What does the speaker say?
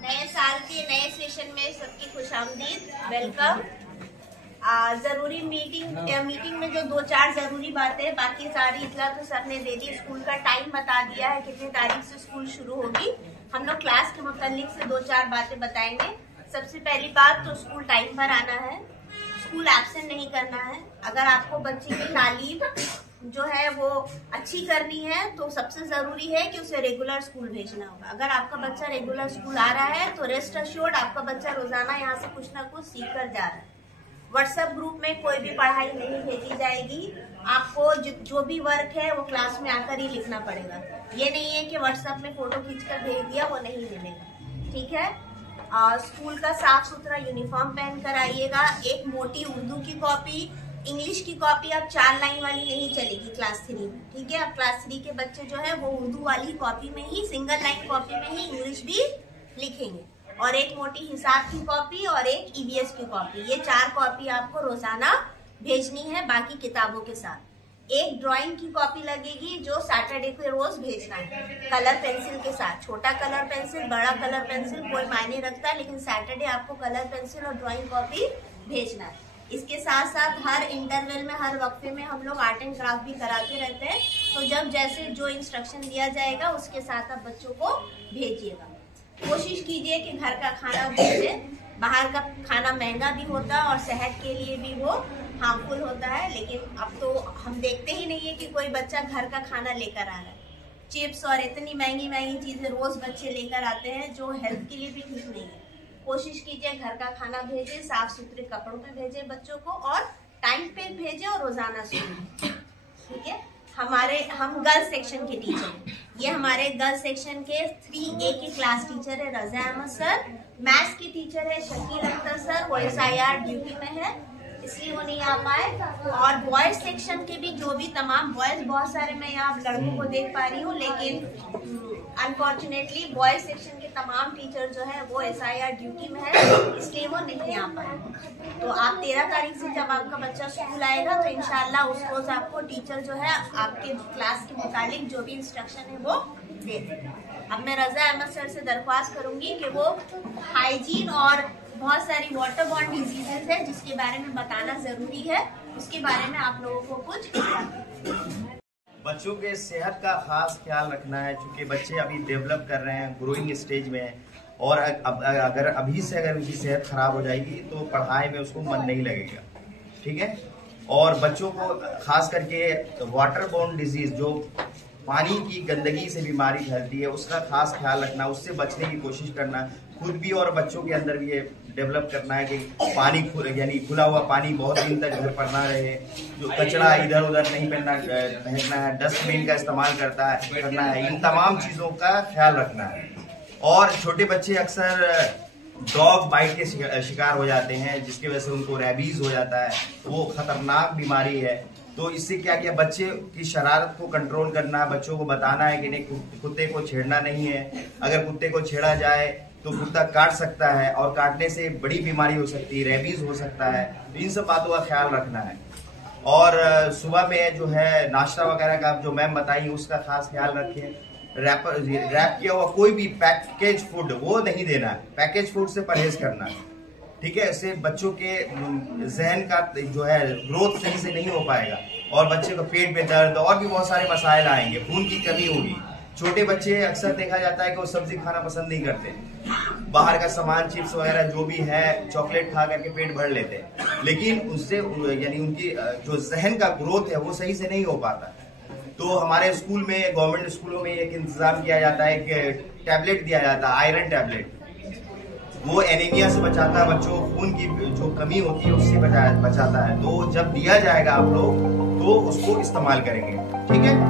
नए साल के नए सेशन में सबकी खुशामदीद, वेलकम। जरूरी मीटिंग में जो 2-4 जरूरी बातें, बाकी सारी इतला तो सर ने दे दी। स्कूल का टाइम बता दिया है, कितनी तारीख से स्कूल शुरू होगी। हम लोग क्लास के मुतालिक से 2-4 बातें बताएंगे। सबसे पहली बात तो स्कूल टाइम पर आना है, स्कूल एब्सेंट नहीं करना है। अगर आपको बच्चे की तालीम जो है वो अच्छी करनी है तो सबसे जरूरी है कि उसे रेगुलर स्कूल भेजना होगा। अगर आपका बच्चा रेगुलर स्कूल आ रहा है तो रेस्ट अश्योर्ड आपका बच्चा रोजाना यहाँ से कुछ ना कुछ सीख कर जा रहा है। व्हाट्सएप ग्रुप में कोई भी पढ़ाई नहीं भेजी जाएगी। आपको जो भी वर्क है वो क्लास में आकर ही लिखना पड़ेगा। ये नहीं है कि व्हाट्सएप में फोटो खींचकर भेज दिया, वो नहीं मिलेगा, ठीक है। स्कूल का साफ सुथरा यूनिफॉर्म पहन कर आइएगा। एक मोटी उर्दू की कॉपी, इंग्लिश की कॉपी अब 4 लाइन वाली नहीं चलेगी क्लास 3 में, ठीक है। अब क्लास 3 के बच्चे जो है वो उर्दू वाली कॉपी में ही, सिंगल लाइन कॉपी में ही इंग्लिश भी लिखेंगे। और एक मोटी हिसाब की कॉपी और एक ईवीएस की कॉपी, ये 4 कॉपी आपको रोजाना भेजनी है बाकी किताबों के साथ। एक ड्राइंग की कॉपी लगेगी जो सैटरडे को रोज भेजना है, कलर पेंसिल के साथ। छोटा कलर पेंसिल, बड़ा कलर पेंसिल कोई मायने रखता है, लेकिन सैटरडे आपको कलर पेंसिल और ड्राइंग कॉपी भेजना है। इसके साथ साथ हर इंटरवल में, हर वक्फे में हम लोग आर्ट एंड क्राफ्ट भी कराते रहते हैं। तो जब जैसे जो इंस्ट्रक्शन दिया जाएगा उसके साथ आप बच्चों को भेजिएगा। कोशिश कीजिए कि घर का खाना भेजें। बाहर का खाना महंगा भी होता है और सेहत के लिए भी वो हार्मफुल होता है, लेकिन अब तो हम देखते ही नहीं है कि कोई बच्चा घर का खाना लेकर आ रहा है। चिप्स और इतनी महंगी महंगी चीजें रोज बच्चे लेकर आते हैं जो हेल्थ के लिए भी ठीक नहीं है। कोशिश कीजिए घर का खाना भेजें, साफ सुथरे कपड़ों पे भेजें बच्चों को, और टाइम पे भेजें और रोजाना स्कूल, ठीक है। हम गर्ल्स सेक्शन के टीचर हैं। ये हमारे गर्ल्स सेक्शन के 3A की क्लास टीचर है रजा अहमद सर। मैथ्स की टीचर है शकील अख्तर सर, वो SIR ड्यूटी में है इसलिए वो नहीं आ पाए। और बॉयज सेक्शन के भी जो भी तमाम बॉयज, बहुत सारे मैं यहाँ लड़कों को देख पा रही हूँ, लेकिन अनफॉर्चुनेटली बॉयज सेक्शन के तमाम टीचर जो है वो SIR ड्यूटी में है, इसलिए वो नहीं आ पाए। तो आप 13 तारीख से जब आपका बच्चा स्कूल आएगा तो इंशाल्लाह उस रोज आपको टीचर जो है आपके क्लास के मुतालिक जो भी इंस्ट्रक्शन है वो दे देगा। अब मैं रजा अहमद सर से दरख्वास्त करूंगी कि वो हाइजीन और बहुत सारी वाटर बॉर्न डिजीजेस है जिसके बारे में बताना जरूरी है, उसके बारे में आप लोगों को कुछ बच्चों के सेहत का खास ख्याल रखना है, क्योंकि बच्चे अभी डेवलप कर रहे हैं, ग्रोइंग स्टेज में हैं। और अगर अभी से अगर उनकी सेहत खराब हो जाएगी तो पढ़ाई में उसको मन नहीं लगेगा, ठीक है। और बच्चों को खास करके वाटर बॉर्न डिजीज, जो पानी की गंदगी से बीमारी फैलती है, उसका खास ख्याल रखना, उससे बचने की कोशिश करना, खुद भी और बच्चों के अंदर भी ये डेवलप करना है कि पानी यानी खुला हुआ पानी बहुत दिन तक घर पर ना रहे, जो कचरा इधर उधर नहीं फेंकना है, डस्टबिन का इस्तेमाल करना है, इन तमाम चीज़ों का ख्याल रखना है। और छोटे बच्चे अक्सर डॉग बाइट के शिकार हो जाते हैं, जिसकी वजह से उनको रेबीज हो जाता है, वो खतरनाक बीमारी है। तो इससे क्या किया, बच्चे की शरारत को कंट्रोल करना, बच्चों को बताना है कि नहीं, कुत्ते को छेड़ना नहीं है। अगर कुत्ते को छेड़ा जाए तो कुत्ता काट सकता है और काटने से बड़ी बीमारी हो सकती है, रेबीज हो सकता है। तो इन सब बातों का ख्याल रखना है। और सुबह में जो है नाश्ता वगैरह का जो मैम बताई उसका खास ख्याल रखें। रैप किया हुआ कोई भी पैकेज फूड वो नहीं देना है, पैकेज फूड से परहेज करना है, ठीक है। इससे बच्चों के जहन का जो है ग्रोथ सही से नहीं हो पाएगा और बच्चे को पेट में दर्द और भी बहुत सारे मसाइल आएंगे, खून की कमी होगी। छोटे बच्चे अक्सर देखा जाता है कि वो सब्जी खाना पसंद नहीं करते, बाहर का सामान, चिप्स वगैरह जो भी है, चॉकलेट खा करके पेट भर लेते हैं, लेकिन उससे यानी उनकी जो जहन का ग्रोथ है वो सही से नहीं हो पाता। तो हमारे स्कूल में, गवर्नमेंट स्कूलों में एक इंतजाम किया जाता है कि टैबलेट दिया जाता है, आयरन टैबलेट। वो एनीमिया से बचाता है बच्चों, खून की जो कमी होती है उससे बचाता है। तो जब दिया जाएगा आप लोग तो उसको इस्तेमाल करेंगे, ठीक है।